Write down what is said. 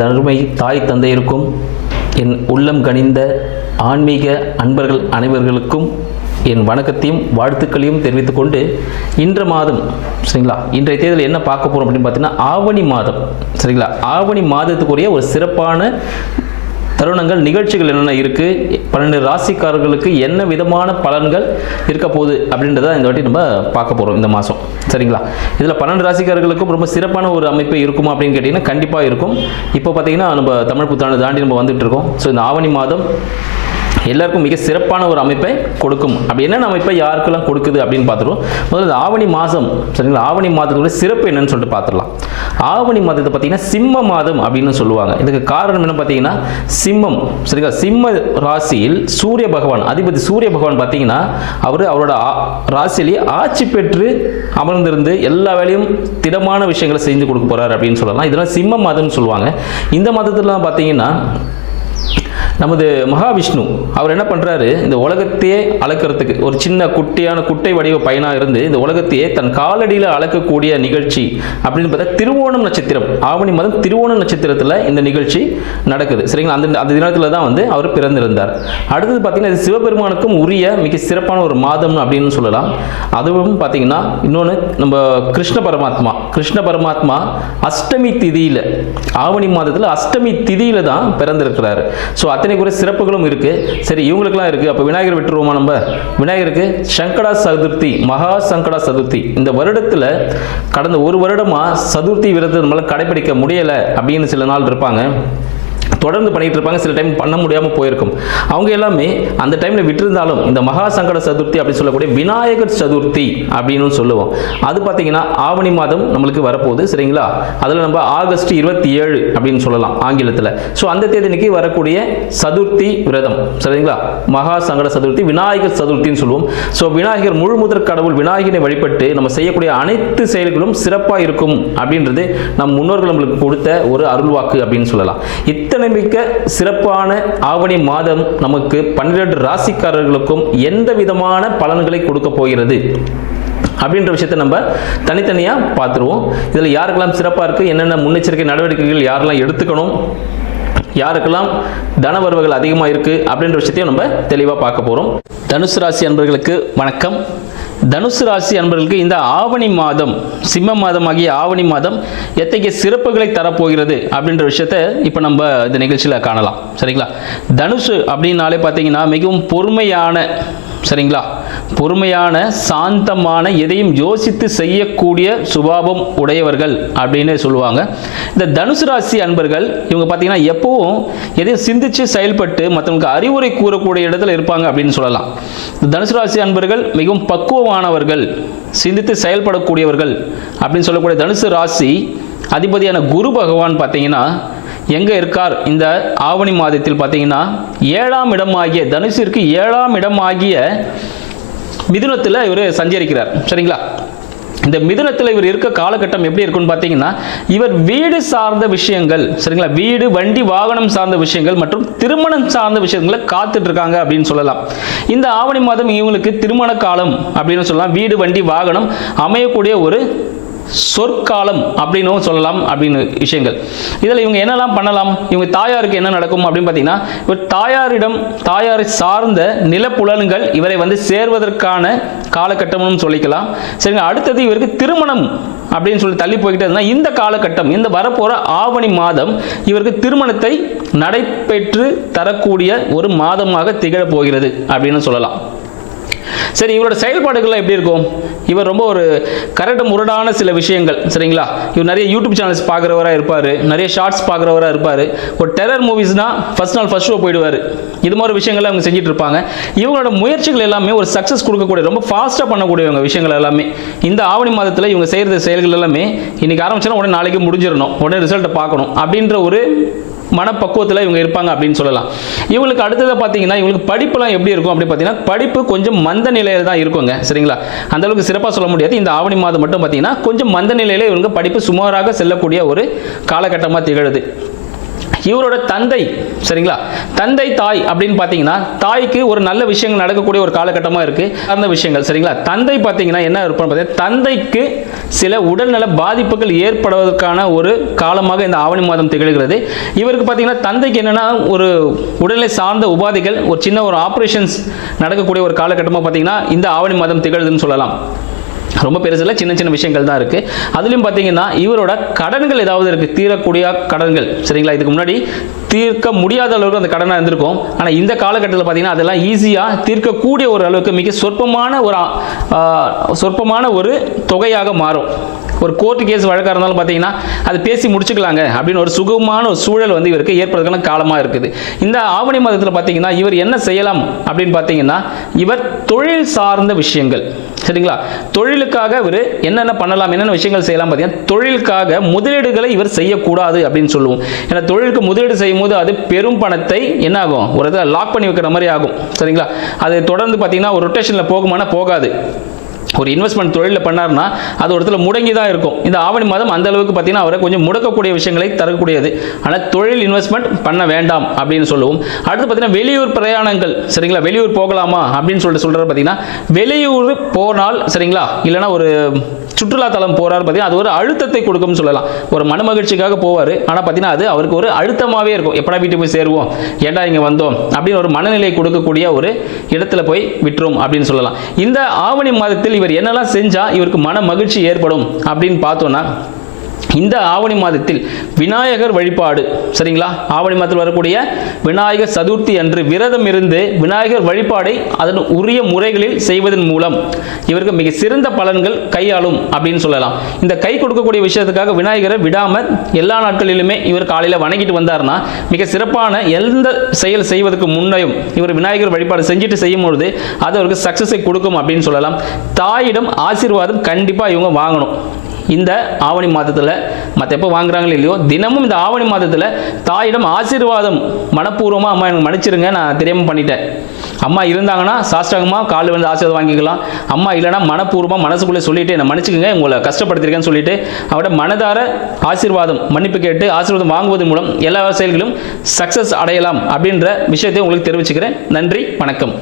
எனது அருமை தாய் தந்தையருக்கும் என் உள்ளம் கனிந்த ஆன்மீக அன்பர்கள் அனைவர்களுக்கும் என் வணக்கத்தையும் வாழ்த்துக்களையும் தெரிவித்துக் கொண்டு இன்ற மாதம் சரிங்களா, இன்றைய தேதியில் என்ன பார்க்க போகிறோம் அப்படின்னு பார்த்தீங்கன்னா ஆவணி மாதம் சரிங்களா. ஆவணி மாதத்துக்குரிய ஒரு சிறப்பான தருணங்கள் நிகழ்ச்சிகள் என்னென்ன இருக்குது, 12 ராசிக்காரர்களுக்கு என்ன விதமான பலன்கள் இருக்க போகுது அப்படின்றத இந்த வாட்டி நம்ம பார்க்க போகிறோம் இந்த மாதம் சரிங்களா. இதில் 12 ராசிக்காரர்களுக்கும் ரொம்ப சிறப்பான ஒரு அமைப்பு இருக்குமா அப்படின்னு கேட்டிங்கன்னா கண்டிப்பாக இருக்கும். இப்போ பார்த்தீங்கன்னா நம்ம தமிழ் புத்தாண்டு தாண்டி நம்ம வந்துட்டு இருக்கோம். ஸோ இந்த ஆவணி மாதம் எல்லாருக்கும் மிக சிறப்பான ஒரு அமைப்பை கொடுக்கும். அப்படி என்னென்ன அமைப்பை யாருக்கெல்லாம் கொடுக்குது அப்படின்னு பார்த்துருவோம். முதல்ல ஆவணி மாதம் சரிங்களா, ஆவணி மாதத்தோட சிறப்பு என்னன்னு சொல்லிட்டு பார்த்துடலாம். ஆவணி மாதத்தை பார்த்தீங்கன்னா சிம்ம மாதம் அப்படின்னு சொல்லுவாங்க. இதுக்கு காரணம் என்ன பார்த்தீங்கன்னா சிம்மம் சரிங்களா, சிம்ம ராசியில் சூரிய பகவான் அதிபதி சூரிய பகவான் பார்த்தீங்கன்னா அவரோட ராசியிலேயே ஆட்சி பெற்று அமர்ந்திருந்து எல்லா வேலையும் திடமான விஷயங்களை செஞ்சு கொடுக்க போறாரு அப்படின்னு சொல்லலாம். இதெல்லாம் சிம்ம மாதம்னு சொல்லுவாங்க. இந்த மாதத்துல பார்த்தீங்கன்னா நமது மகாவிஷ்ணு அவர் என்ன பண்ணுறாரு, இந்த உலகத்தையே அளக்கிறதுக்கு ஒரு சின்ன குட்டை வடிவ பையனாக இருந்து இந்த உலகத்தையே தன் காலடியில் அளக்கக்கூடிய நிகழ்ச்சி அப்படின்னு பார்த்தா திருவோணம் நட்சத்திரம், ஆவணி மாதம் திருவோணம் நட்சத்திரத்தில் இந்த நிகழ்ச்சி நடக்குது சரிங்களா. அந்த தினத்தில் தான் வந்து அவர் பிறந்திருந்தார். அடுத்தது பார்த்தீங்கன்னா இது சிவபெருமானுக்கும் உரிய மிக சிறப்பான ஒரு மாதம் அப்படின்னு சொல்லலாம். அதுவும் பார்த்தீங்கன்னா இன்னொன்று நம்ம கிருஷ்ண பரமாத்மா அஷ்டமி திதியில் ஆவணி மாதத்தில் அஷ்டமி திதியில் தான் பிறந்திருக்கிறாரு. ஸோ அத்தனை கூட சிறப்புகளும் இருக்கு. சரி, இவங்களுக்குலாம் இருக்கு. அப்போ விநாயகர் விட்டுருவோமா நம்ம? விநாயகருக்கு சங்கடா சதுர்த்தி, மகா சங்கடா சதுர்த்தி இந்த வருடத்தில் கடந்த ஒரு வருடமா சதுர்த்தி விரதத்தை நம்மளால கடைபிடிக்க முடியலை அப்படின்னு சில நாள் இருப்பாங்க, தொடர்ந்து பண்ணிட்டு இருப்பாங்க, சில டைம் பண்ண முடியாமல் போயிருக்கும். அவங்க எல்லாமே அந்த டைமில் விட்டிருந்தாலும் இந்த மகா சங்கட சதுர்த்தி அப்படின்னு சொல்லக்கூடிய விநாயகர் சதுர்த்தி அப்படின்னு சொல்லுவோம். அது பார்த்தீங்கன்னா ஆவணி மாதம் நம்மளுக்கு வரப்போகுது சரிங்களா. அதில் நம்ம ஆகஸ்ட் 27 அப்படின்னு சொல்லலாம் ஆங்கிலத்தில். ஸோ அந்த தேதிக்கு வரக்கூடிய சதுர்த்தி விரதம் சரிங்களா, மகா சங்கட சதுர்த்தி விநாயகர் சதுர்த்தின்னு சொல்லுவோம். ஸோ விநாயகர் முழு முதற் கடவுள் விநாயகரை வழிபட்டு நம்ம செய்யக்கூடிய அனைத்து செயல்களும் சிறப்பாக இருக்கும் அப்படின்றது நம் முன்னோர்கள் நம்மளுக்கு கொடுத்த ஒரு அருள்வாக்கு அப்படின்னு சொல்லலாம். இத்தனை மிக்க சிறப்பான ஆவணி மாதம் நமக்கு 12 ராசிக்காரர்களுக்கும் எந்த விதமான பலன்களை கொடுக்க போகிறது அப்படின்ற விஷயத்தை நம்ம தனித்தனியா பார்த்துருவோம். இதில் யாருக்கெல்லாம் சிறப்பாக இருக்கு, என்னென்ன முன்னெச்சரிக்கை நடவடிக்கைகள் யாரெல்லாம் எடுத்துக்கணும், யாருக்கெல்லாம் தனவரவுகள் அதிகமாக இருக்கு அப்படின்ற விஷயத்தையும் நம்ம தெளிவாக பார்க்க போறோம். தனுசு ராசி அன்பர்களுக்கு வணக்கம். தனுசு ராசி அன்பர்களுக்கு இந்த ஆவணி மாதம், சிம்ம மாதமாகிய ஆவணி மாதம் எத்தகைய சிறப்புகளை தரப்போகிறது அப்படின்ற விஷயத்தை இப்போ நம்ம இந்த நிகழ்ச்சியில் காணலாம் சரிங்களா. தனுசு அப்படின்னாலே பார்த்தீங்கன்னா மிகவும் பொறுமையான சாந்தமான எதையும் யோசித்து செய்யக்கூடிய சுபாவம் உடையவர்கள் அப்படின்னு சொல்லுவாங்க. இந்த தனுசு ராசி அன்பர்கள் இவங்க பார்த்தீங்கன்னா எப்பவும் எதையும் சிந்திச்சு செயல்பட்டு மற்றவங்களுக்கு அறிவுரை கூறக்கூடிய இடத்துல இருப்பாங்க அப்படின்னு சொல்லலாம். இந்த தனுசு ராசி அன்பர்கள் மிகவும் பக்குவமானவர்கள், சிந்தித்து செயல்படக்கூடியவர்கள் அப்படின்னு சொல்லக்கூடிய தனுசு ராசி அதிபதியான குரு பகவான் பார்த்தீங்கன்னா எங்கே இருக்கார் இந்த ஆவணி மாதத்தில் பார்த்தீங்கன்னா 7ஆம் இடமாகிய தனுசிற்கு 7ஆம் இடமாகிய மிதுனத்தில் இவர் சஞ்சரிக்கிறார் சரிங்களா. இந்த மிதுனத்தில் இவர் இருக்க காலகட்டம் எப்படி இருக்குன்னு பார்த்தீங்கன்னா இவர் வீடு சார்ந்த விஷயங்கள் சரிங்களா, வீடு வண்டி வாகனம் சார்ந்த விஷயங்கள் மற்றும் திருமணம் சார்ந்த விஷயங்களை காத்துட்டு இருக்காங்க அப்படின்னு சொல்லலாம். இந்த ஆவணி மாதம் இவங்களுக்கு திருமண காலம் அப்படின்னு சொல்லலாம். வீடு வண்டி வாகனம் அமையக்கூடிய ஒரு சொற்காலம் அப்படின்னு சொல்லலாம் அப்படின்னு விஷயங்கள். இதில் இவங்க என்னெல்லாம் பண்ணலாம், இவங்க தாயாருக்கு என்ன நடக்கும் அப்படின்னு பார்த்தீங்கன்னா இவர் தாயாரை சார்ந்த நிலப்புலன்கள் இவரை வந்து சேர்வதற்கான காலகட்டம்னு சொல்லிக்கலாம் சரிங்க. அடுத்தது இவருக்கு திருமணம் அப்படின்னு சொல்லி தள்ளி போய்கிட்டே இருந்தால் இந்த காலகட்டம், இந்த வரப்போகிற ஆவணி மாதம் இவருக்கு திருமணத்தை நடைபெற்று தரக்கூடிய ஒரு மாதமாக திகழப் போகிறது அப்படின்னு சொல்லலாம். சரி, இவரோட செயல்பாடுகள் எப்படி இருக்கும்? இவர் ரொம்ப ஒரு கரடு முரடான சில விஷயங்கள் சரிங்களா. இவர் நிறைய யூடியூப் சேனல்ஸ் பார்க்குறவராக இருப்பார், நிறைய ஷார்ட்ஸ் பார்க்குறவராக இருப்பார். ஒரு டெரர் மூவிஸ்னா ஃபர்ஸ்ட் ஷோ போயிடுவார். இது மாதிரி விஷயங்களை அவங்க செஞ்சுட்டு இருப்பாங்க. இவங்களோட முயற்சிகள் எல்லாமே ஒரு சக்ஸஸ் கொடுக்கக்கூடிய, ரொம்ப ஃபாஸ்ட்டாக பண்ணக்கூடியவங்க விஷயங்கள் எல்லாமே. இந்த ஆவணி மாதத்தில் இவங்க செய்கிற செயல்கள் எல்லாமே இன்னைக்கு ஆரம்பிச்சா உடனே நாளைக்கு முடிஞ்சிடணும், உடனே ரிசல்ட்டை பார்க்கணும் அப்படின்ற ஒரு மனப்பக்குவத்தில் இவங்க இருப்பாங்க அப்படின்னு சொல்லலாம். இவங்களுக்கு அடுத்தது பார்த்தீங்கன்னா இவங்களுக்கு படிப்புலாம் எப்படி இருக்கும் அப்படின்னு பார்த்தீங்கன்னா படிப்பு கொஞ்சம் மந்த நிலையில் தான் இருக்குங்க சரிங்களா. அந்த அளவுக்கு சிறப்பாக சொல்ல முடியாது. இந்த ஆவணி மாதம் மட்டும் பார்த்தீங்கன்னா கொஞ்சம் மந்த நிலையில் இவங்க படிப்பு சுமாராக செல்லக்கூடிய ஒரு காலகட்டமாக திகழுது. இவரோட தந்தை, சரிங்களா, தந்தை தாய் அப்படின்னு பார்த்தீங்கன்னா தாய்க்கு ஒரு நல்ல விஷயங்கள் நடக்கக்கூடிய ஒரு காலகட்டமாக இருக்கு. அந்த விஷயங்கள், சரிங்களா. தந்தை பார்த்தீங்கன்னா என்ன இருப்பான்னு பார்த்தீங்கன்னா தந்தைக்கு சில உடல்நல பாதிப்புகள் ஏற்படுவதற்கான ஒரு காலமாக இந்த ஆவணி மாதம் திகழ்கிறது. இவருக்கு பார்த்தீங்கன்னா தந்தைக்கு என்னன்னா ஒரு உடல்நிலை சார்ந்த உபாதைகள், ஒரு சின்ன ஒரு ஆப்ரேஷன்ஸ் நடக்கக்கூடிய ஒரு காலகட்டமாக பார்த்தீங்கன்னா இந்த ஆவணி மாதம் திகழ்துன்னு சொல்லலாம். ரொம்ப பெருசில் சின்ன சின்ன விஷயங்கள் தான் இருக்குது. அதுலேயும் பார்த்தீங்கன்னா இவரோட கடன்கள் ஏதாவது இருக்குது, தீரக்கூடிய கடன்கள், சரிங்களா. இதுக்கு முன்னாடி தீர்க்க முடியாத அளவுக்கு அந்த கடனாக இருந்திருக்கும். ஆனால் இந்த காலகட்டத்தில் பார்த்தீங்கன்னா அதெல்லாம் ஈஸியாக தீர்க்கக்கூடிய ஒரு அளவுக்கு மிக சொற்பமான ஒரு தொகையாக மாறும். ஒரு கோர்ட்டு கேஸ் வழக்காக இருந்தாலும் பார்த்தீங்கன்னா அது பேசி முடிச்சுக்கலாங்க அப்படின்னு ஒரு சுகமான ஒரு சூழல் வந்து இவருக்கு ஏற்படுறதுக்கான காலமாக இருக்குது. இந்த ஆவணி மாதத்தில் பார்த்தீங்கன்னா இவர் என்ன செய்யலாம் அப்படின்னு பார்த்தீங்கன்னா இவர் தொழில் சார்ந்த விஷயங்கள், சரிங்களா, தொழிலுக்காக இவர் என்னென்ன பண்ணலாம், என்னென்ன விஷயங்கள் செய்யலாம் பார்த்தீங்கன்னா தொழிலுக்காக முதலீடுகளை இவர் செய்யக்கூடாது அப்படின்னு சொல்லுவோம். ஏன்னா தொழிலுக்கு முதலீடு செய்யும் போது அது பெரும் பணத்தை என்ன ஆகும், ஒரு இடத்துல லாக் பண்ணி வைக்கிற மாதிரி ஆகும், சரிங்களா. அது தொடர்ந்து பார்த்தீங்கன்னா ஒரு ரொட்டேஷனில் போகுமானா போகாது. ஒரு இன்வெஸ்ட்மெண்ட் தொழிலில் பண்ணார்னா அது ஒரு இடத்துல முடங்கி தான் இருக்கும். இந்த ஆவணி மாதம் அந்த அளவுக்கு பார்த்தீங்கன்னா அவரை கொஞ்சம் முடக்கக்கூடிய விஷயங்களை தரக்கூடியது. ஆனால் தொழில் இன்வெஸ்ட்மெண்ட் பண்ண வேண்டாம் அப்படின்னு சொல்லுவோம். அடுத்து பார்த்தீங்கன்னா வெளியூர் பிரயாணங்கள், சரிங்களா, வெளியூர் போகலாமா அப்படின்னு சொல்கிறது பார்த்தீங்கன்னா வெளியூர் போனால், சரிங்களா, இல்லைனா ஒரு சுற்றுலா தலம் போறாரு பார்த்தீங்கன்னா அது ஒரு அழுத்தத்தை கொடுக்கும்னு சொல்லலாம். ஒரு மன மகிழ்ச்சிக்காக போவார், ஆனால் பார்த்தீங்கன்னா அது அவருக்கு ஒரு அழுத்தமாகவே இருக்கும். எப்படா வீட்டுக்கு போய் சேருவோம், ஏண்டா இங்கே வந்தோம் அப்படின்னு ஒரு மனநிலை கொடுக்கக்கூடிய ஒரு இடத்துல போய் விட்டுரும் அப்படின்னு சொல்லலாம். இந்த ஆவணி மாதத்தில் இவர் என்னெல்லாம் செஞ்சா இவருக்கு மன மகிழ்ச்சி ஏற்படும் அப்படின்னு பார்த்தோம்னா இந்த ஆவணி மாதத்தில் விநாயகர் வழிபாடு, சரிங்களா, ஆவணி மாதத்தில் வரக்கூடிய விநாயகர் சதுர்த்தி அன்று விரதம் இருந்து விநாயகர் வழிபாடை அதன் உரிய முறைகளில் செய்வதன் மூலம் இவருக்கு மிக சிறந்த பலன்கள் கையாளும் அப்படின்னு சொல்லலாம். இந்த கை கொடுக்கக்கூடிய விஷயத்துக்காக விநாயகரை விடாமல் எல்லா நாட்களிலுமே இவர் காலையில் வணங்கிட்டு வந்தார்னா மிக சிறப்பான எந்த செயல் செய்வதற்கு முன்னையும் இவர் விநாயகர் வழிபாடு செஞ்சுட்டு செய்யும் பொழுது அது அவருக்கு சக்சஸை கொடுக்கும் அப்படின்னு சொல்லலாம். தாயிடம் ஆசீர்வாதம் கண்டிப்பாக இவங்க வாங்கணும். இந்த ஆவணி மாதத்தில் மற்ற எப்போ வாங்குறாங்களோ இல்லையோ தினமும் இந்த ஆவணி மாதத்தில் தாயிடம் ஆசீர்வாதம் மனப்பூர்வமாக அம்மா எனக்கு மன்னிச்சிருங்க, நான் தெரியாமல் பண்ணிட்டேன். அம்மா இருந்தாங்கன்னா சாஷ்டாங்கமாக காலில் வந்து ஆசீர்வாதம் வாங்கிக்கலாம். அம்மா இல்லைனா மனப்பூர்வமாக மனசுக்குள்ளே சொல்லிட்டு என்னை மன்னிச்சுக்கங்க, உங்களை கஷ்டப்படுத்திருக்கேன்னு சொல்லிட்டு அவட மனதார ஆசீர்வாதம் மன்னிப்பு கேட்டு ஆசீர்வாதம் வாங்குவதன் மூலம் எல்லா செயல்களும் சக்ஸஸ் அடையலாம் அப்படின்ற விஷயத்தை உங்களுக்கு தெரிவிச்சுக்கிறேன். நன்றி, வணக்கம்.